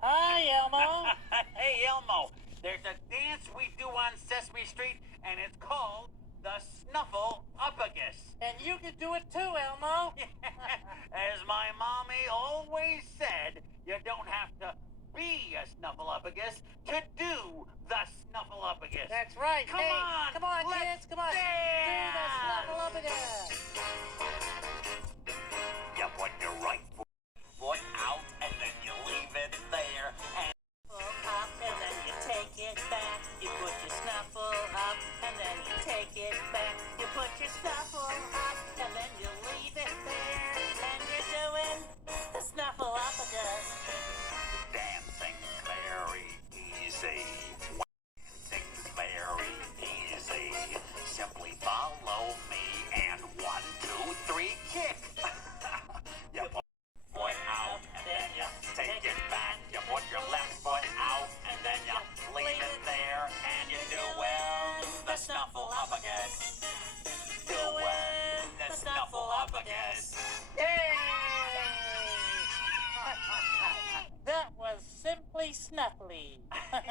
Hi, Elmo. Hey, Elmo, there's a dance we do on Sesame Street, and it's called the Snuffleupagus. And you can do it too, Elmo. As my mommy always said, you don't have to be a Snuffleupagus to do the Snuffleupagus. That's right. Come hey, on, come on, let's kids. Come on. dance. Do the Snuffleupagus. You put your right foot out, and then you leave it there, and Up and then you take it back. You put your snuffle up and then you take it back. You put your snuffle up and then you leave it there. And you're doing the Snuffleupagus. dancing's very easy. Dancing's very easy. Simply follow me, and 1, 2, 3, kick. You put your foot out, and then you take it back. You put your left foot out, and then you leave it there, and you're doing the Snuffleupagus. Doing the Snuffleupagus. Yay! That was simply snuffly. Bye. Bye,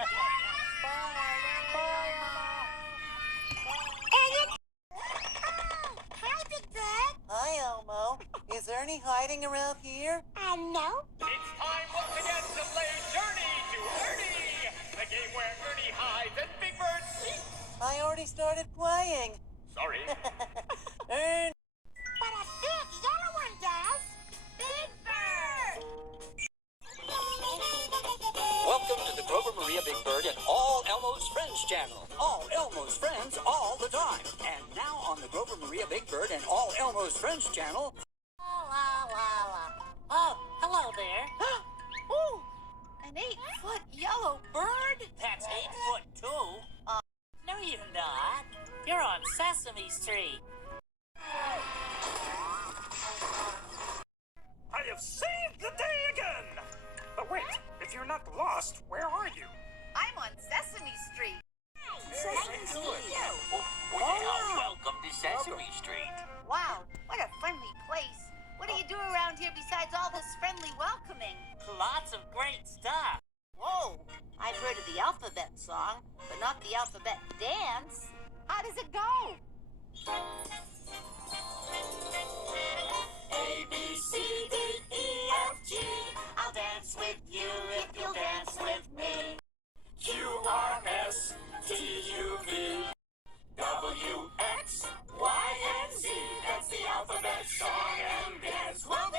Hi, Big Bird. Hi, Elmo. Is Ernie hiding around here? No. It's time once again to play Journey to Ernie, the game where Ernie hides and Big Bird seeks. I already started playing. Sorry. Ernie. But a big yellow one does. Big Bird. Welcome to the Grover Maria Big Bird and all Elmo's Friends channel. All Elmo's Friends all the time. And now on the Grover Maria Big Bird and all Elmo's Friends channel. La la la. Oh, hello there. Ooh, an 8-foot yellow bird. That's 8 foot too. No, you're not. You're on Sesame Street. I have saved the day again. But wait, if you're not lost, where are you? I'm on Sesame Street. Welcome to Sesame Street. Wow, what a friendly place. What do you do around here besides all this friendly welcoming? Lots of great stuff. Whoa, I've heard of the alphabet song, but not the alphabet dance. How does it go? A, B, C, D, E, F, G. I'll dance with you if you'll dance with me. Q, R, S, T, U, V, W, X, Y, and Z. That's the alphabet song and dance will be.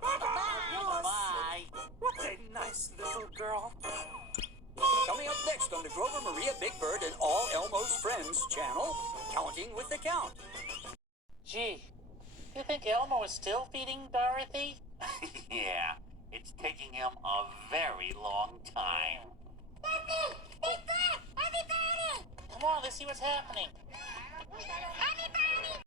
Bye. What a nice little girl. Coming up next on the Grover Maria Big Bird and all Elmo's Friends channel, Counting with the Count. Gee, you think Elmo is still feeding Dorothy? Yeah, it's taking him a very long time. Big Bird! Everybody! Come on, let's see what's happening. Everybody!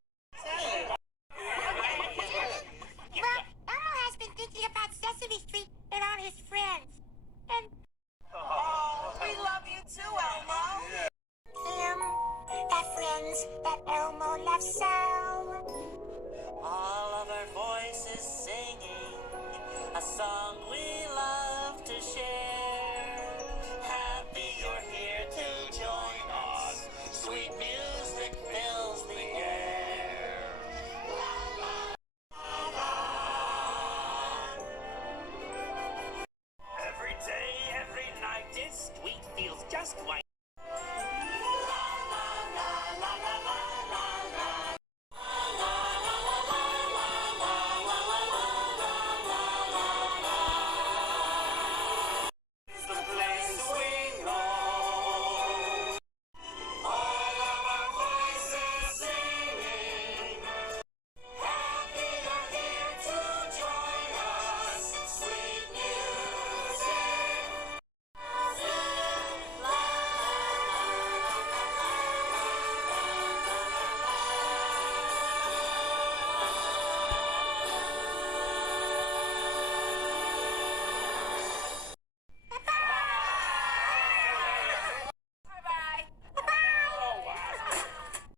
Well, Elmo has been thinking about Sesame Street and all his friends. And We love you too, Elmo. the friends that Elmo loves so. All of our voices singing a song we love to share.